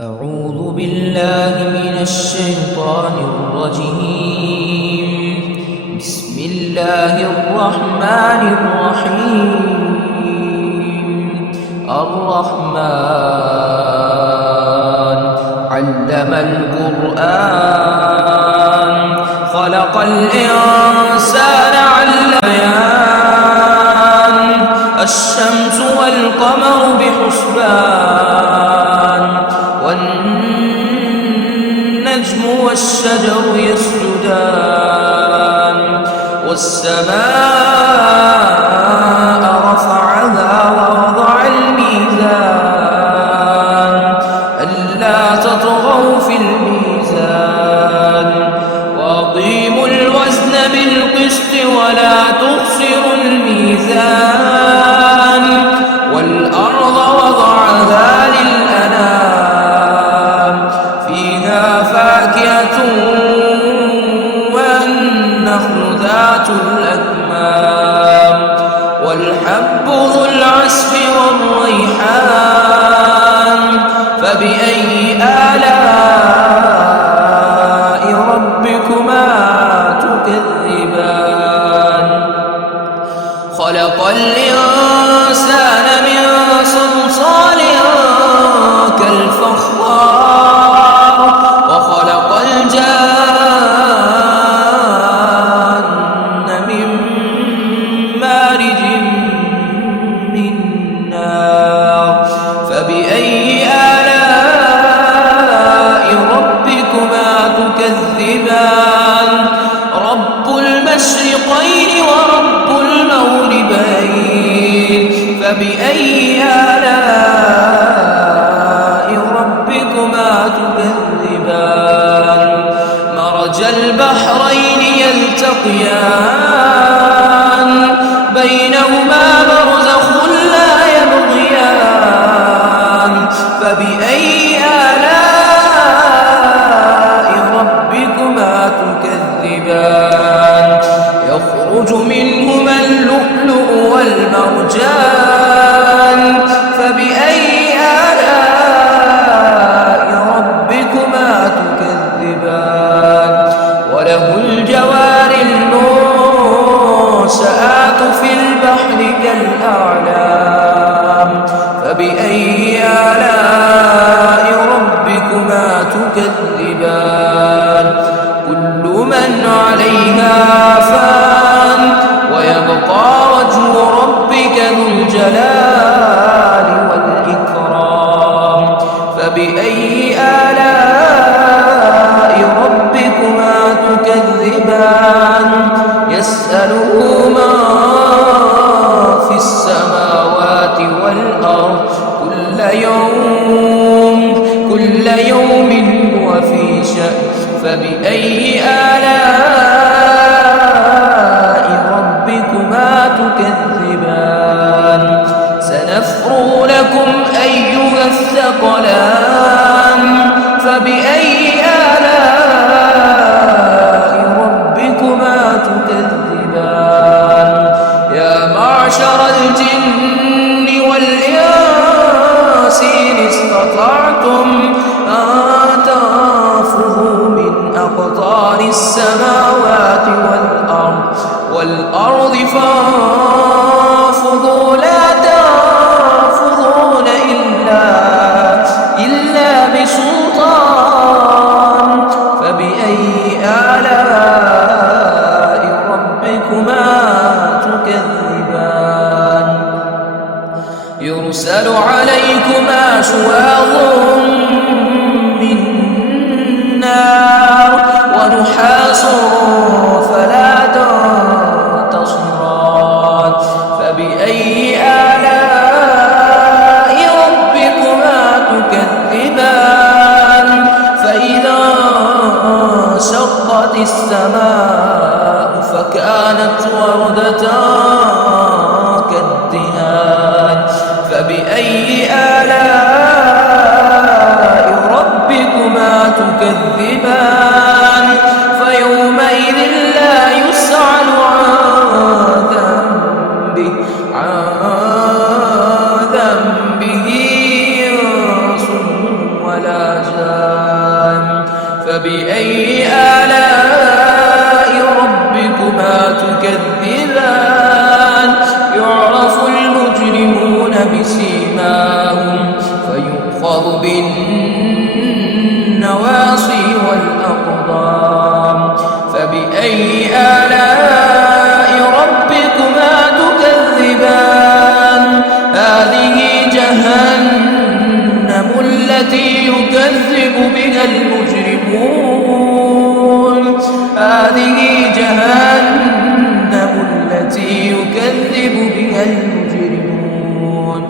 أعوذ بالله من الشيطان الرجيم. بسم الله الرحمن الرحيم. الرحمن علم القرآن خلق الإنسان علم البيان الشمس والقمر بحسبان والنجم والشجر يسجدان والسماء رفعها ووضع الميزان ألا تطغوا في الميزان وأقيموا الوزن بالقسط ولا تخسروا الميزان والأرض وضعها للأنام فيها فاكهة والنخل ذات الأكمام والحب ذو العصف والريحان فبأي آلاء ربكما تكذبان خلق الإنسان من صلصال كالفخار وخلق الجان من مارج من نار فبأي آلاء ربكما تكذبان رب المشرقين ورب المغربين فبأي آلاء ربكما تكذبان مرج البحرين يلتقيان بينهما برزخ لا يبغيان فبأي آلاء ربكما تكذبان يخرج منهما اللؤلؤ والمرجان فبأي آلاء ربكما تكذبان وله الجوار المنشآت في البحر كالأعلام فبأي آلاء ربكما تكذبان كل من عليها فان ويبقى وجه ربك ذو الجلال والإكرام فبأي آلاء ربكما تكذبان يسأله من في السماوات والأرض كل يوم هو في شأن فبأي آلاء ربكما تكذبان سنفرغ لكم أيها الثقلان فبأي آلاء ربكما تكذبان يا معشر الجن والإنس إن استطعتم أن تنفذوا من أقطار السماوات والأرض فانفذوا لا تنفذون إلا بسلطان فبأي آلاء ربكما تكذبان يرسل عليكما شواظ من نار ونحاس فلا تنتصران فبأي آلاء ربكما تكذبان فإذا انشقت السماء فكانت وردة كالدهان فبأي آلاء ربكما تكذبان فيومئذ لا يسأل عن ذنبه إنس ولا فبأي آلاء ربكما تكذبان يعرف المجرمون بسيماهم فيؤخذ بالنواصي والأقدام فبأي آلاء ربكما تكذبان هذه جهنم التي يكذب بها المجرمون هذه جهنم التي يكذب بها المجرمون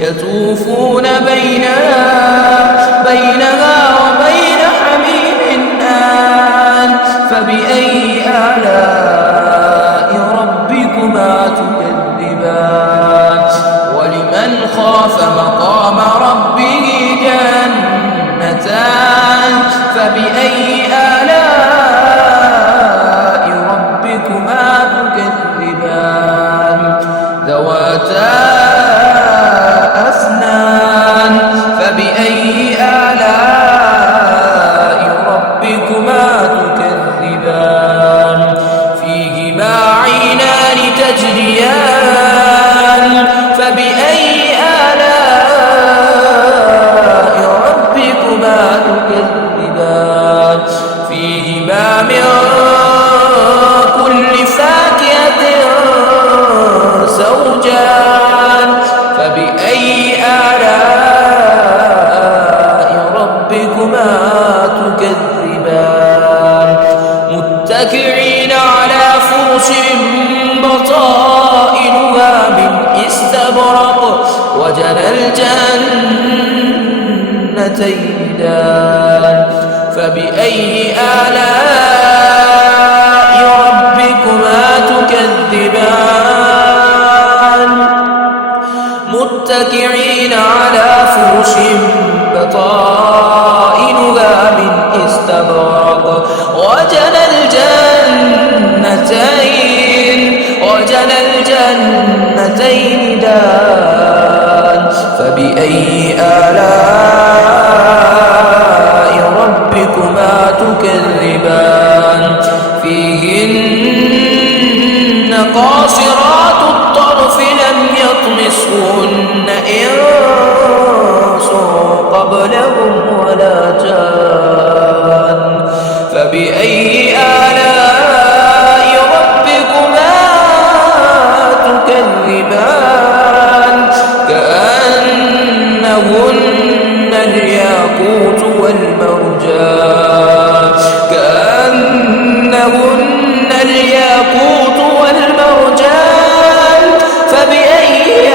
يطوفون بينها وبين حميم آن فبأي آلاء ربكما تكذبان ولمن خاف مقام ربه جنتان فبأي آلاء ربكما تكذبان ذواتا أفنان فبأي آلاء ربكما تكذبان فيهما عينان تجريان فبأي آلاء ربكما تكذبان فيهما من كل فاكهة زوجان فبأي آلاء ربكما تكذبان متكئين على فرش بطائنها من استبرق وجنى الجنتين دان فبأي آلاء ربكما تكذبان متكئين على فرش بطائنها من استبرق وجنى الجنتين دان فبأي آلاء ربكما تكذبان فيهن قاصرات الطرف لم يطمسهن إنس قبلهم ولا جان فبأي آلاء ربكما تكذبان كأنهن الياقوت والمرجان كأنهن الياقوت والمرجان فبأي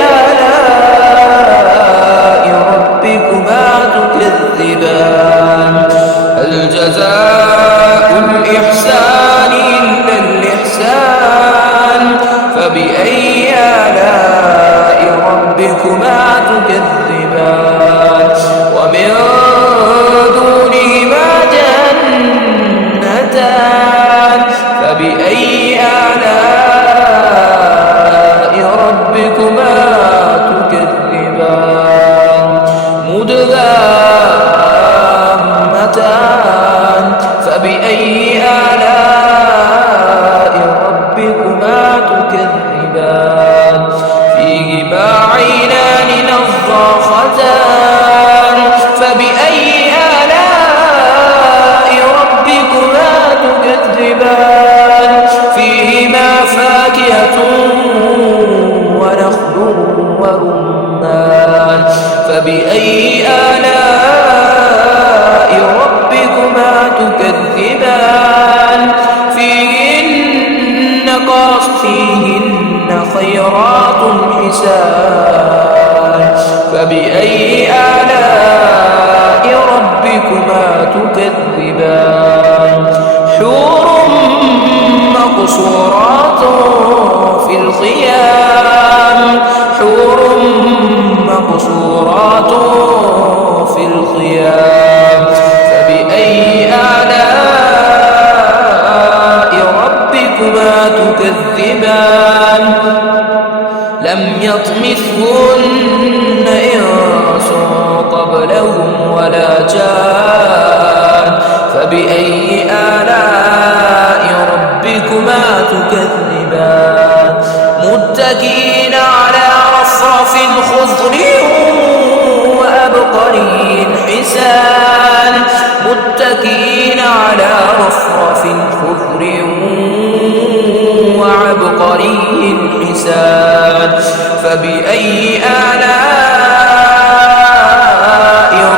آلاء ربكما تكذبان هل جزاء الإحسان إلا الإحسان فبأي آلاء ربكما تكذبان ومن دونهما جنتان فبأي آلاء ربكما تكذبان مدهامتان فبأي آلاء ربكما تكذبان فيهما عينان نضاختان فبأي آلاء ربكما تكذبان فيهما فاكهة ونخل ورمان فبأي آلاء ربكما تكذبان فيهن خيرات حسان فبأي آلاء ربكما تكذبان حور مقصورات في الخيام حور مقصورات في الخيام فبأي آلاء ربكما تكذبان لم يطمثهن إنس قبلهم ولا جان فبأي آلاء ربكما تكذبان متكئين على رفرف خضر وأبقري حسان متكئين على رفرف خضر وعبقري حسان فبأي آلاء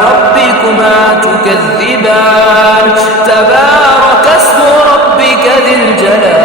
ربكما تكذبان تبارك اسم ربك ذي الجلال